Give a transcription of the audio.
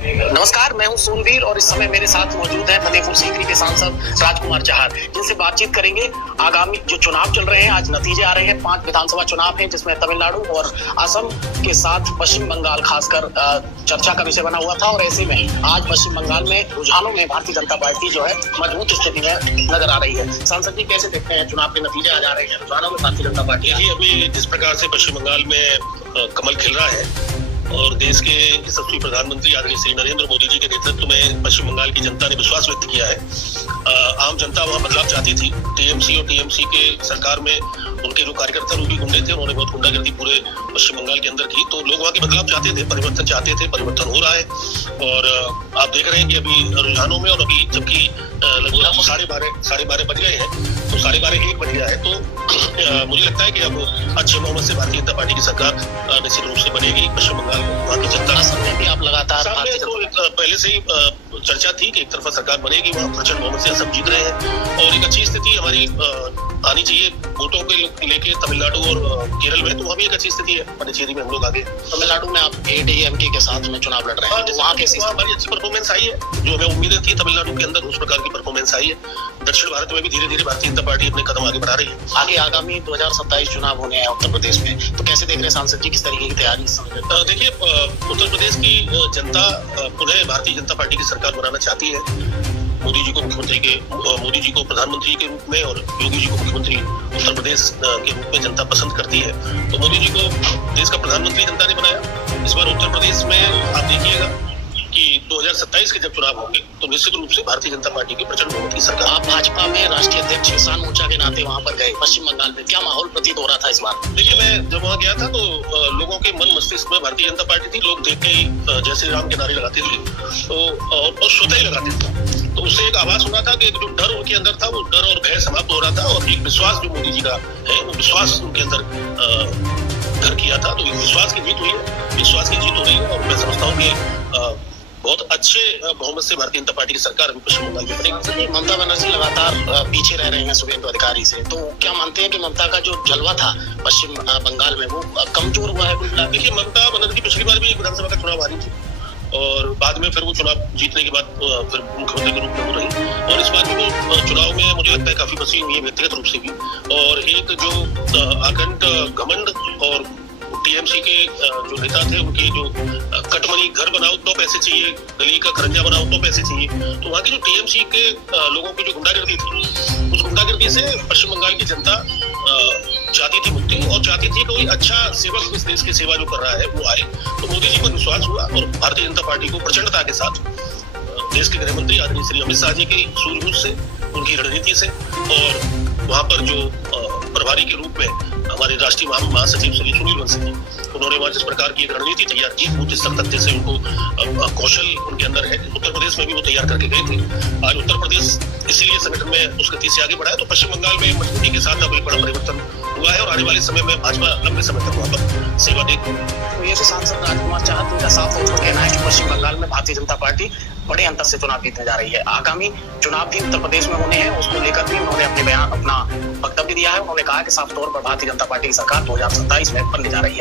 नमस्कार, मैं हूं सोनवीर और इस समय मेरे साथ मौजूद है फतेहपुर सीकरी के सांसद राजकुमार चाहर, जिनसे बातचीत करेंगे। आगामी जो चुनाव चल रहे हैं, आज नतीजे आ रहे हैं। 5 विधानसभा चुनाव हैं, जिसमें तमिलनाडु और असम के साथ पश्चिम बंगाल खासकर चर्चा का विषय बना हुआ था। और ऐसे में आज पश्चिम बंगाल में रुझानों में भारतीय जनता पार्टी जो है मजबूत स्थिति में नजर आ रही है। सांसद जी, कैसे देखते हैं चुनाव के नतीजे आ जा रहे हैं, रुझानों में भारतीय जनता पार्टी? अभी जिस प्रकार से पश्चिम बंगाल में कमल खिल रहा है और देश के यशस्वी प्रधानमंत्री आदरणीय श्री नरेंद्र मोदी जी के नेतृत्व में पश्चिम बंगाल की जनता ने विश्वास व्यक्त किया है। आम जनता वहां बदलाव चाहती थी। टीएमसी के सरकार में उनके जो कार्यकर्ता रूपी गुंडे थे, उन्होंने बहुत गुंडागर्दी पूरे पश्चिम बंगाल के अंदर की। तो लोग वहाँ के बदलाव चाहते थे, परिवर्तन चाहते थे, परिवर्तन हो रहा है। और आप देख रहे हैं कि अभी रुझानों में, और अभी जबकि लगभग 12:30 बज गए हैं, तो 12:30 1 बज गया है। तो मुझे लगता है कि अब अच्छे बहुमत से भारतीय जनता पार्टी की सरकार निश्चित रूप से बनेगी पश्चिम बंगाल में। वहाँ की जनता सामने भी आप लगातार पहले से ही चर्चा थी कि एक तरफा सरकार बनेगी, वहाँ प्रचंड बहुमत से असम जीत रहे हैं। और एक अच्छी स्थिति हमारी आनी चाहिए वोटों के लेके तमिलनाडु और केरल में, तो वहाँ भी एक अच्छी स्थिति है। पन्डिचेरी में हम लोग आगे। तमिलनाडु में आप एडीएमके के साथ में चुनाव लड़ रहे हैं, तो वहाँ कैसी हमारी अच्छी परफॉर्मेंस आई है। जो हमें उम्मीदें थी तमिलनाडु के अंदर, उस प्रकार की परफॉर्मेंस आई है। दक्षिण भारत में भी धीरे धीरे भारतीय जनता पार्टी अपने कदम आगे बढ़ा रही है। आगे आगामी 2027 चुनाव होने हैं उत्तर प्रदेश में, तो कैसे देख रहे हैं सांसद जी, किस तरीके की तैयारी? देखिए, उत्तर प्रदेश की जनता पुनः भारतीय जनता पार्टी की सरकार बनाना चाहती है। मोदी जी को प्रधानमंत्री के रूप में और योगी जी को मुख्यमंत्री उत्तर प्रदेश के रूप में जनता पसंद करती है। तो मोदी जी को देश का प्रधानमंत्री जनता ने बनाया। इस बार उत्तर प्रदेश में आप देखिएगा कि 2027 के जब चुनाव होंगे, तो निश्चित रूप से भारतीय जनता पार्टी की प्रचंड बहुमत की सरकार। आप भाजपा में राष्ट्रीय अध्यक्ष किसान मोर्चा के नाते वहाँ पर गए पश्चिम बंगाल में, क्या माहौल प्रतीत हो रहा था इस बार? देखिए, मैं जब वहाँ गया था तो लोगों के मन मस्तिष्क में भारतीय जनता पार्टी थी। लोग देख के जय श्री राम के नारे लगाते थे, तो और स्वतः ही लगाते थे। तो उससे एक आवाज सुना था कि जो डर उनके अंदर था, वो डर और भय समाप्त हो रहा था। और एक विश्वास जो मोदी जी का है, वो विश्वास उनके अंदर घर किया था। तो विश्वास की जीत हुई है, विश्वास की जीत हो रही है। और मैं समझता हूँ कि बहुत अच्छे बहुमत से भारतीय जनता पार्टी की सरकार अभी पश्चिम बंगाल में बनेगी। ममता बनर्जी लगातार पीछे रह रहे हैं शुभेंदु अधिकारी से, तो क्या मानते हैं कि ममता का जो जलवा था पश्चिम बंगाल में वो कमजोर हुआ है? देखिए, ममता बनर्जी पिछली बार भी एक विधानसभा का चुनाव हारी थी और बाद में फिर वो चुनाव जीतने के बाद फिर मुख्यमंत्री के रूप में हो रही। और इस बार भी वो चुनाव में मुझे लगता है काफी फंसी हुई है व्यक्तिगत रूप से भी। और एक जो अखंड घमंड और टीएमसी के जो नेता थे, उनके जो कटमनी घर बनाओ तो पैसे चाहिए, गली का खरंजा बनाओ तो पैसे चाहिए। तो वहाँ की जो टीएमसी के लोगों की जो गुंडागर्दी थी, उस गुंडागर्दी से पश्चिम बंगाल की जनता चाहती थी मुक्ति, और चाहती थी कोई अच्छा सेवक इस देश की सेवा जो कर रहा है वो आए। तो मोदी जी पर विश्वास हुआ और भारतीय जनता पार्टी को प्रचंडता के साथ देश के गृह मंत्री आदरणीय श्री अमित शाह जी की सूझबूझ से, उनकी रणनीति से, और वहाँ पर जो प्रभारी के रूप में हमारे राष्ट्रीय महासचिव श्री सुनील बंसल जी, उन्होंने वहाँ जिस प्रकार की एक रणनीति तैयार की, बूथ स्तर तक जैसे उनको कौशल उनके अंदर है, उत्तर प्रदेश में भी वो तैयार करके गए थे। आज उत्तर प्रदेश इसीलिए संगठन में उस गति से आगे बढ़ा है। तो पश्चिम बंगाल में मजबूती के साथ अब एक बड़ा परिवर्तन हुआ है और आने वाले समय में भाजपा लंबे समय तक वहाँ पर सेवा देगी। तो ये सांसद राजकुमार चाहर, उनका साफ तौर पर कहना है कि पश्चिम बंगाल में भारतीय जनता पार्टी बड़े अंतर से चुनाव जीतने जा रही है। आगामी चुनाव भी उत्तर प्रदेश में होने हैं, उसको लेकर भी उन्होंने अपना वक्तव्य दिया है। उन्होंने कहा कि साफ तौर पर भारतीय जनता पार्टी की सरकार 2027 में बनने जा रही है।